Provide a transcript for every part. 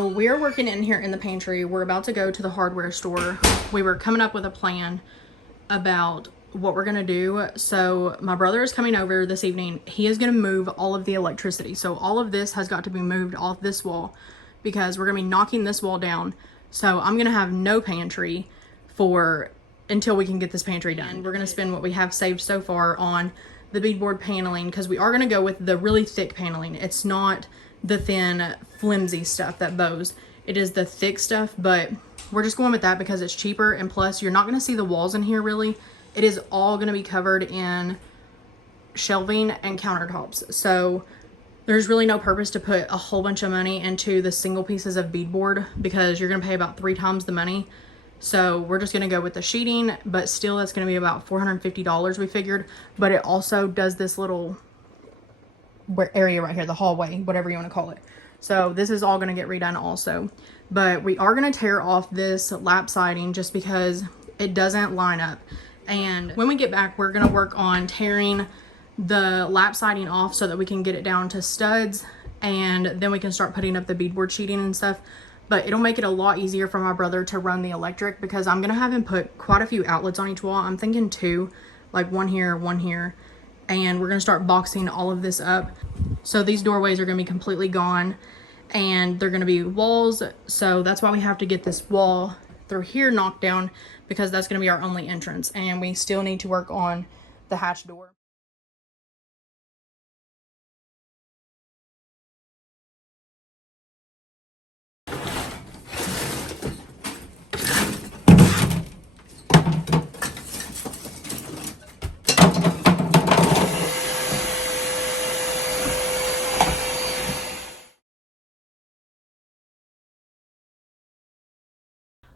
We are working in here in the pantry. We're about to go to the hardware store. We were coming up with a plan about what we're gonna do. So my brother is coming over this evening. He is gonna move all of the electricity. So all of this has got to be moved off this wall because we're gonna be knocking this wall down. So I'm gonna have no pantry until we can get this pantry done. We're gonna spend what we have saved so far on the beadboard paneling because we are gonna go with the really thick paneling. It's not the thin flimsy stuff that bows. It is the thick stuff, but we're just going with that because it's cheaper, and plus you're not going to see the walls in here really. It is all going to be covered in shelving and countertops, so there's really no purpose to put a whole bunch of money into the single pieces of beadboard because you're going to pay about 3 times the money. So we're just going to go with the sheeting, but still that's going to be about $450 we figured. But it also does this little area right here, the hallway, whatever you want to call it. So this is all going to get redone also, but we are going to tear off this lap siding just because it doesn't line up. And when we get back, we're going to work on tearing the lap siding off so that we can get it down to studs, and then we can start putting up the beadboard sheeting and stuff. But it'll make it a lot easier for my brother to run the electric because I'm going to have him put quite a few outlets on each wall. I'm thinking 2, like one here, and we're going to start boxing all of this up. So these doorways are going to be completely gone and they're going to be walls. So that's why we have to get this wall through here knocked down because that's going to be our only entrance. And we still need to work on the hatch door.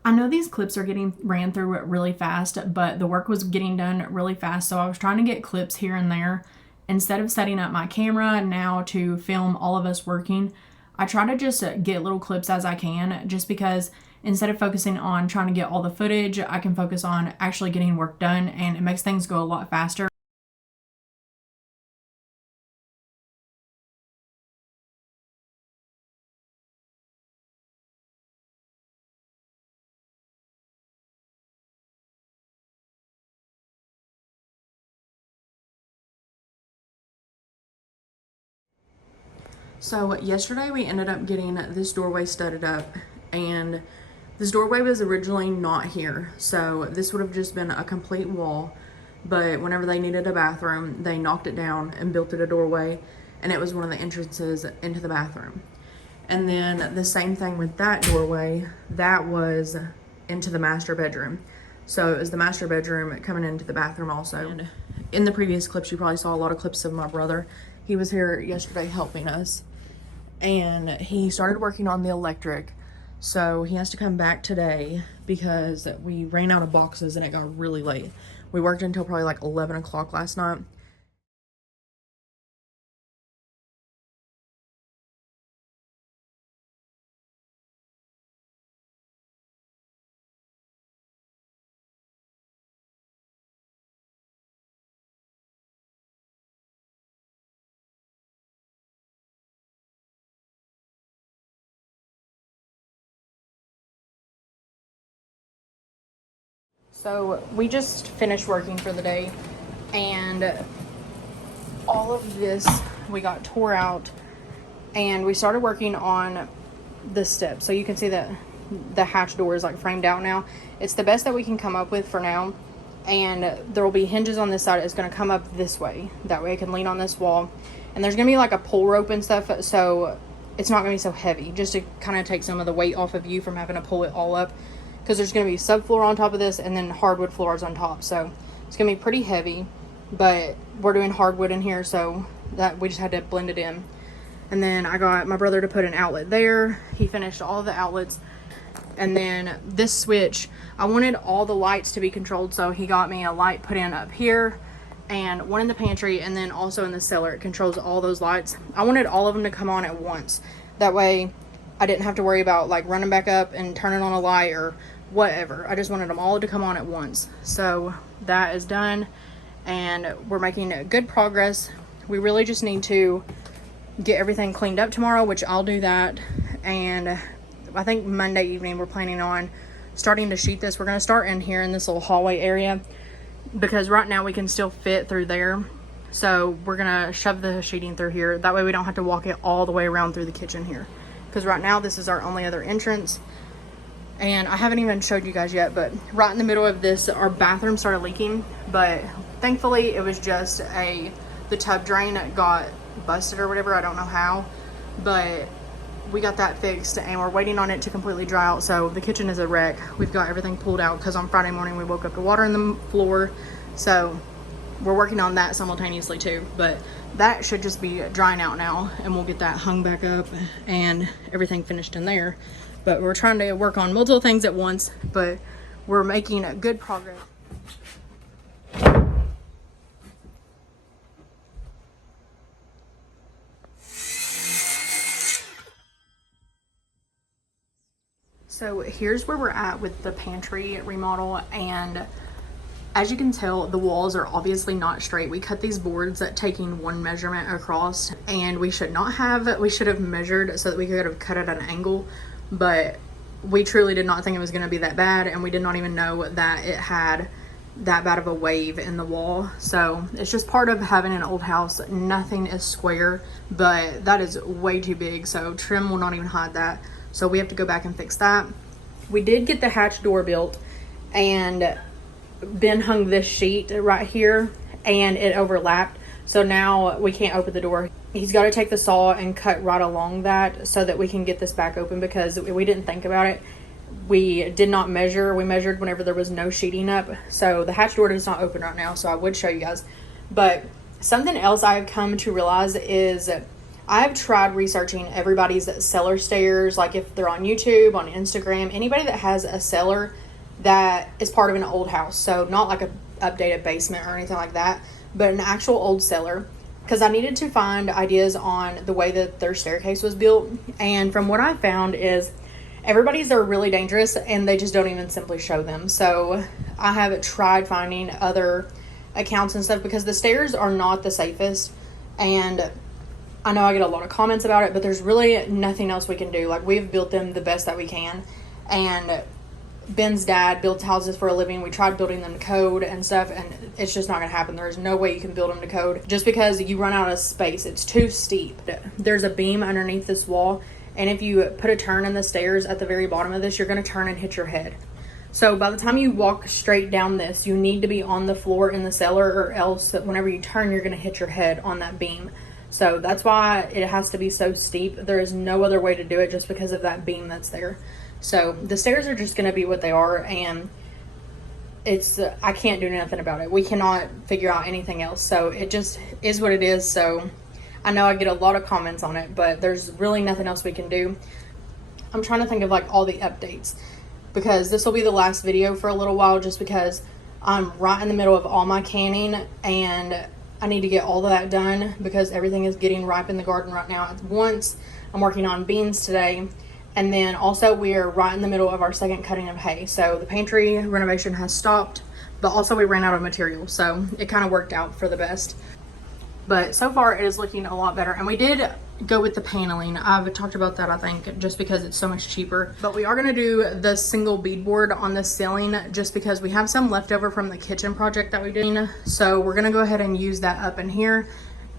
I know these clips are getting ran through really fast, but the work was getting done really fast, so I was trying to get clips here and there. Instead of setting up my camera now to film all of us working, I try to just get little clips as I can, just because instead of focusing on trying to get all the footage, I can focus on actually getting work done, and it makes things go a lot faster. So yesterday we ended up getting this doorway studded up, and this doorway was originally not here. So this would have just been a complete wall, but whenever they needed a bathroom, they knocked it down and built it a doorway, and it was one of the entrances into the bathroom. And then the same thing with that doorway, that was into the master bedroom. So it was the master bedroom coming into the bathroom also. And in the previous clips, you probably saw a lot of clips of my brother. He was here yesterday helping us, and he started working on the electric. So he has to come back today because we ran out of boxes and it got really late. We worked until probably like 11 o'clock last night. So we just finished working for the day, and all of this we got tore out, and we started working on the steps. So you can see that the hatch door is like framed out now. It's the best that we can come up with for now, and there will be hinges on this side. It's going to come up this way, that way I can lean on this wall, and there's going to be like a pull rope and stuff, so it's not going to be so heavy, just to kind of take some of the weight off of you from having to pull it all up, because there's going to be subfloor on top of this and then hardwood floors on top. So it's going to be pretty heavy, but we're doing hardwood in here, so that we just had to blend it in. And then I got my brother to put an outlet there. He finished all of the outlets. And then this switch, I wanted all the lights to be controlled, so he got me a light put in up here and one in the pantry, and then also in the cellar. It controls all those lights. I wanted all of them to come on at once. That way I didn't have to worry about like running back up and turning on a light or whatever. I just wanted them all to come on at once. So that is done, and we're making good progress. We really just need to get everything cleaned up tomorrow, which I'll do that, and I think Monday evening we're planning on starting to sheet this. We're going to start in here in this little hallway area because right now we can still fit through there. So we're going to shove the sheeting through here. That way we don't have to walk it all the way around through the kitchen here. Because right now this is our only other entrance. And I haven't even showed you guys yet, but right in the middle of this, our bathroom started leaking. But thankfully it was just the tub drain got busted or whatever. I don't know how. But we got that fixed and we're waiting on it to completely dry out. So the kitchen is a wreck. We've got everything pulled out because on Friday morning we woke up to water in the floor. So we're working on that simultaneously too, but that should just be drying out now and we'll get that hung back up and everything finished in there. But we're trying to work on multiple things at once, but we're making good progress. So here's where we're at with the pantry remodel, and as you can tell, the walls are obviously not straight. We cut these boards taking one measurement across, and we should have measured so that we could have cut at an angle, but we truly did not think it was going to be that bad, and we did not even know that it had that bad of a wave in the wall. So it's just part of having an old house. Nothing is square, but that is way too big, so trim will not even hide that. So we have to go back and fix that. We did get the hatch door built, and Ben hung this sheet right here and it overlapped, so now we can't open the door. He's got to take the saw and cut right along that so that we can get this back open, because we didn't think about it. We did not measure. We measured whenever there was no sheeting up, so the hatch door is not open right now, so I would show you guys. But something else I've come to realize is I've tried researching everybody's cellar stairs, like if they're on YouTube, on Instagram, anybody that has a cellar that is part of an old house. So not like a updated basement or anything like that, but an actual old cellar. Because I needed to find ideas on the way that their staircase was built. And from what I found is everybody's are really dangerous and they just don't even simply show them. So I have tried finding other accounts and stuff because the stairs are not the safest. And I know I get a lot of comments about it, but there's really nothing else we can do. Like, we've built them the best that we can. And Ben's dad builds houses for a living. We tried building them to code and stuff, and it's just not going to happen. There's no way you can build them to code just because you run out of space. It's too steep. There's a beam underneath this wall, and if you put a turn in the stairs at the very bottom of this, you're going to turn and hit your head. So by the time you walk straight down this, you need to be on the floor in the cellar, or else whenever you turn, you're going to hit your head on that beam. So that's why it has to be so steep. There is no other way to do it just because of that beam that's there. So the stairs are just going to be what they are, and it's I can't do nothing about it. We cannot figure out anything else. So it just is what it is. So I know I get a lot of comments on it, but there's really nothing else we can do. I'm trying to think of like all the updates, because this will be the last video for a little while, just because I'm right in the middle of all my canning and I need to get all of that done because everything is getting ripe in the garden right now at once. I'm working on beans today. And then also we are right in the middle of our second cutting of hay. So the pantry renovation has stopped, but also we ran out of material. So it kind of worked out for the best. But so far it is looking a lot better. And we did go with the paneling. I've talked about that, I think, just because it's so much cheaper. But we are going to do the single beadboard on the ceiling just because we have some left over from the kitchen project that we did. So we're going to go ahead and use that up in here.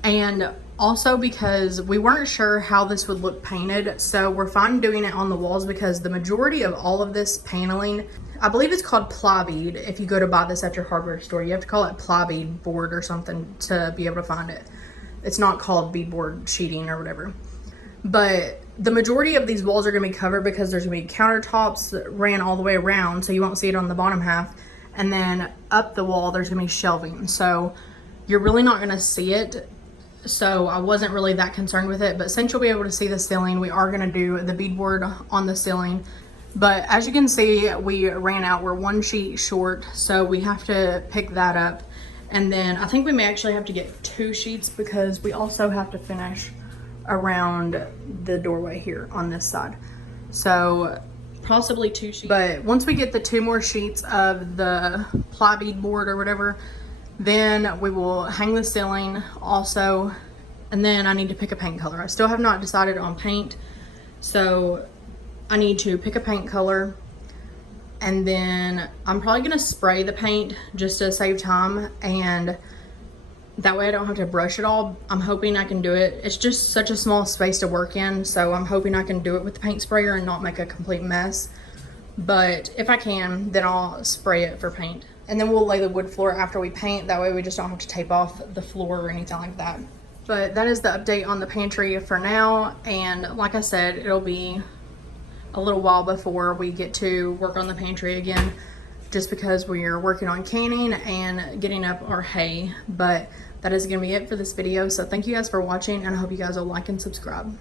And also because we weren't sure how this would look painted, so we're fine doing it on the walls, because the majority of all of this paneling, I believe it's called ply bead. If you go to buy this at your hardware store, you have to call it ply bead board or something to be able to find it. It's not called beadboard sheeting or whatever. But the majority of these walls are going to be covered because there's going to be countertops that ran all the way around, so you won't see it on the bottom half. And then up the wall, there's going to be shelving, so you're really not going to see it. So I wasn't really that concerned with it, but since you'll be able to see the ceiling, we are going to do the beadboard on the ceiling. But as you can see, we ran out. We're one sheet short, so we have to pick that up. And then I think we may actually have to get 2 sheets because we also have to finish around the doorway here on this side. So possibly 2 sheets. But once we get the 2 more sheets of the ply bead board or whatever, then we will hang the ceiling also. And then I need to pick a paint color. I still have not decided on paint. So I need to pick a paint color, and then I'm probably gonna spray the paint just to save time, and that way I don't have to brush it all. I'm hoping I can do it. It's just such a small space to work in, so I'm hoping I can do it with the paint sprayer and not make a complete mess. But if I can, then I'll spray it for paint. And then we'll lay the wood floor after we paint. That way we just don't have to tape off the floor or anything like that. But that is the update on the pantry for now. And like I said, it'll be a little while before we get to work on the pantry again, just because we're working on canning and getting up our hay. But that is going to be it for this video. So thank you guys for watching, and I hope you guys will like and subscribe.